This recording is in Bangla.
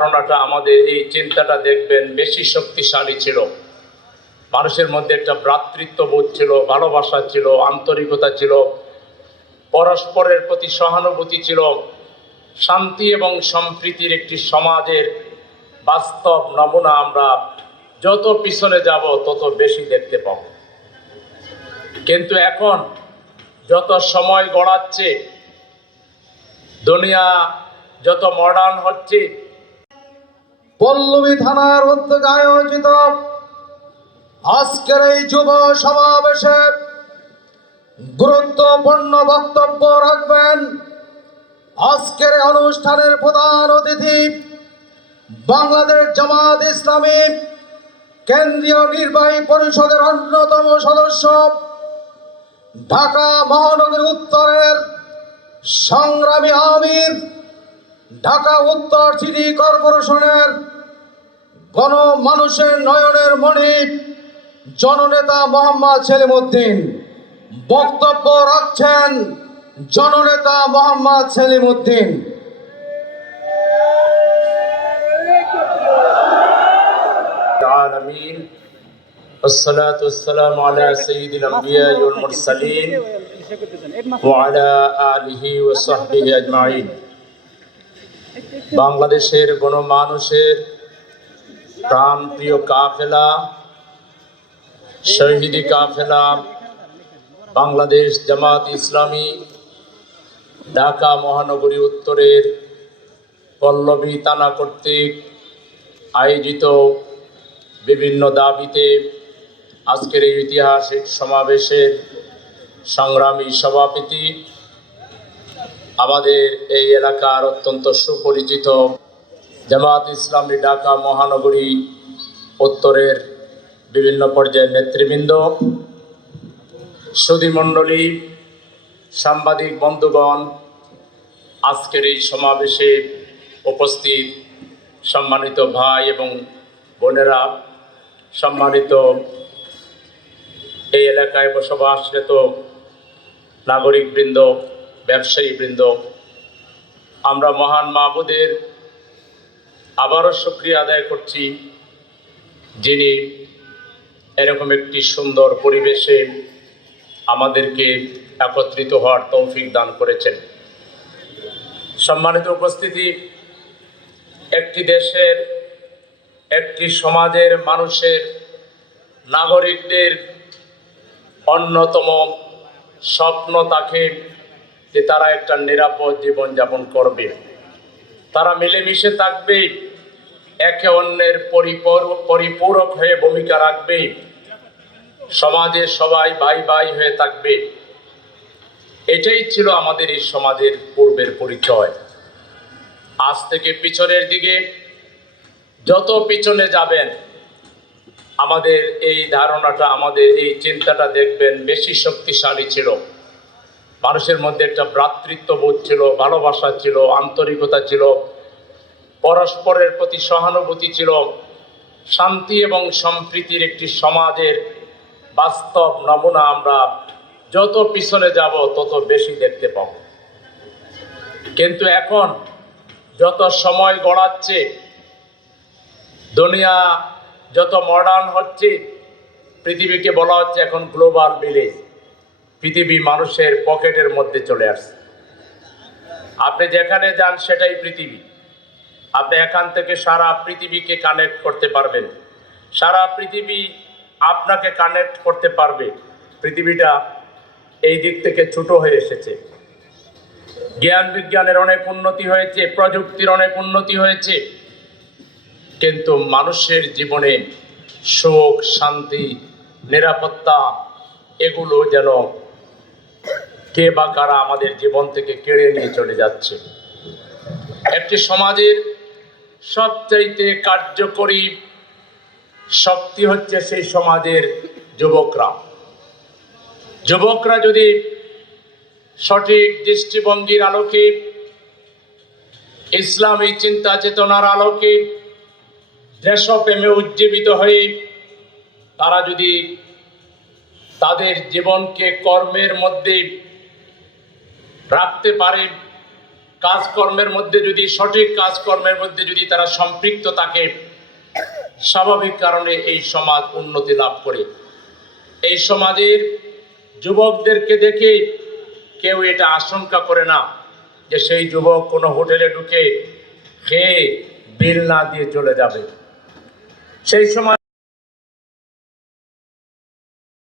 ধারণাটা আমাদের এই চিন্তাটা দেখবেন বেশি শক্তিশালী ছিল। মানুষের মধ্যে একটা ভ্রাতৃত্ববোধ ছিল, ভালোবাসা ছিল, আন্তরিকতা ছিল, পরস্পরের প্রতি সহানুভূতি ছিল, শান্তি এবং সম্প্রীতির একটি সমাজের বাস্তব নমুনা আমরা যত পিছনে যাব তত বেশি দেখতে পাব। কিন্তু এখন যত সময় গড়াচ্ছে, দুনিয়া যত মডার্ন হচ্ছে পল্লবী থানার উদ্যোগে আয়োজিত আজকের এই যুব সমাবেশে গুরুত্বপূর্ণ বক্তব্য রাখবেন আজকের অনুষ্ঠানের প্রধান অতিথি বাংলাদেশ জামাত ইসলামী কেন্দ্রীয় নির্বাহী পরিষদের অন্যতম সদস্য ঢাকা মহানগরী উত্তরের সংগ্রামী আমির ঢাকা উত্তর সিটি কর্পোরেশনের গণমানুষের নয়নের মণি জননেতা মোহাম্মদ সেলিমউদ্দিন বক্তব্য রাখছেন জননেতা মোহাম্মদ সেলিমউদ্দিন العالمين والصلاة والسلام على سيد الأنبياء والمرسلين وعلى آله وصحبه أجمعين বাংলাদেশের গণমানুষের প্রাণপ্রিয় কাফেলা, শহীদি কাফেলা, বাংলাদেশ জামাত ইসলামী, ঢাকা মহানগরী উত্তরের পল্লবী তানা কর্তৃক আয়োজিত বিভিন্ন দাবিতে আজকের এই ঐতিহাসিক সমাবেশের সংগ্রামী সভাপতি আমাদের এই এলাকার অত্যন্ত সুপরিচিত জামাত ইসলামী ঢাকা মহানগরী উত্তরের বিভিন্ন পর্যায়ের নেতৃবৃন্দ সুধীমণ্ডলী সাংবাদিক বন্ধুগণ, আজকের এই সমাবেশে উপস্থিত সম্মানিত ভাই এবং বোনেরা, সম্মানিত এই এলাকায় বসবাসরত নাগরিকবৃন্দ ব্যবসায়ীবৃন্দ, আমরা মহান মাহবুদের আবারও শুক্রিয়া আদায় করছি, যিনি এরকম একটি সুন্দর পরিবেশে আমাদেরকে একত্রিত হওয়ার তৌফিক দান করেছেন। সম্মানিত উপস্থিতি, একটি দেশের, একটি সমাজের মানুষের, নাগরিকদের অন্যতম স্বপ্ন থাকে যে তারা একটা নিরাপদ জীবনযাপন করবে। তারা মিলেমিশে থাকবে, একে অন্যের পরিপূর- পরিপূরক হয়ে ভূমিকা রাখবে। সমাজে সবাই ভাই ভাই হয়ে থাকবে। এটাই ছিল আমাদের এই সমাজের পূর্বের পরিচয়। আজ থেকে পিছনের দিকে যত পিছনে যাবেন, আমাদের এই ধারণাটা, আমাদের এই চিন্তাটা দেখবেন বেশি শক্তিশালী ছিল। মানুষের মধ্যে একটা ভ্রাতৃত্ববোধ ছিল, ভালোবাসা ছিল, আন্তরিকতা ছিল, পরস্পরের প্রতি সহানুভূতি ছিল, শান্তি এবং সম্প্রীতির একটি সমাজের বাস্তব নমুনা আমরা যত পিছনে যাব, তত বেশি দেখতে পাব। কিন্তু এখন যত সময় গড়াচ্ছে, দুনিয়া যত মডার্ন হচ্ছে, পৃথিবীকে বলা হচ্ছে এখন গ্লোবাল ভিলেজ পৃথিবী মানুষের পকেটের মধ্যে চলে আসছে। আপনি যেখানে যান সেটাই পৃথিবী। আপনি এখান থেকে সারা পৃথিবীকে কানেক্ট করতে পারবেন। সারা পৃথিবী আপনাকে কানেক্ট করতে পারবে। পৃথিবীটা এই দিক থেকে ছোট হয়ে এসেছে। জ্ঞান বিজ্ঞানের অনেক উন্নতি হয়েছে, প্রযুক্তির অনেক উন্নতি হয়েছে। কিন্তু মানুষের জীবনে সুখ, শান্তি, নিরাপত্তা, এগুলো যেন কে বা কারা আমাদের জীবন থেকে কেড়ে নিয়ে চলে যাচ্ছে? একটি সমাজের সবচাইতে কার্যকরী শক্তি হচ্ছে সেই সমাজের যুবকরা। যুবকরা যদি সঠিক দৃষ্টিভঙ্গির আলোকে, ইসলামী চিন্তা চেতনার আলোকে, দেশপ্রেমে উজ্জীবিত হয়ে তারা যদি তাদের জীবনকে কর্মের মধ্যে রাখতে পারে। কাজকর্মের মধ্যে যদি, সঠিক কাজকর্মের মধ্যে যদি তারা সম্পৃক্ত থাকে, স্বাভাবিক কারণে এই সমাজ উন্নতি লাভ করে। এই সমাজের যুবকদেরকে দেখে কেউ এটা আশঙ্কা করে না যে সেই যুবক কোনো হোটেলে ঢুকে খেয়ে বিল না দিয়ে চলে যাবে। সেই সময়